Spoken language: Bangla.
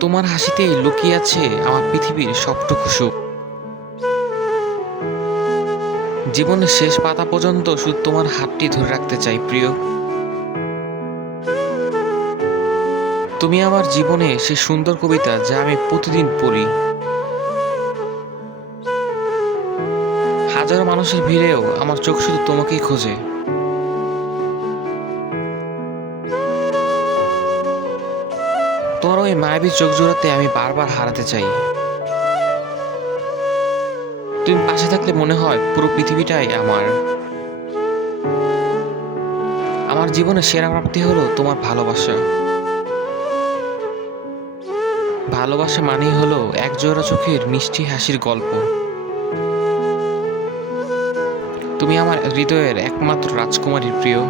তোমার হাসিতেই লুকিয়ে আছে আমার পৃথিবীর সবটুকু সুখ। জীবনের শেষ পাতা পর্যন্ত শুধু তোমার হাতটি ধরে রাখতে চাই প্রিয়। তুমি আমার জীবনে সে সুন্দর কবিতা যা আমি প্রতিদিন পড়ি। হাজারো মানুষের ভিড়েও আমার চোখ শুধু তোমাকেই খোঁজে। তোমার ওই মায়াবী চোখ জোড়াতে আমি বারবার হারাতে চাই। তুমি পাশে থাকলে মনে হয় পুরো পৃথিবীটাই আমার। আমার জীবনের সেরা প্রাপ্তি হলো তোমার ভালোবাসা। ভালোবাসা মানেই হলো এক জোড়া চোখের মিষ্টি হাসির গল্প। তুমি আমার হৃদয়ের একমাত্র রাজকুমারী প্রিয়।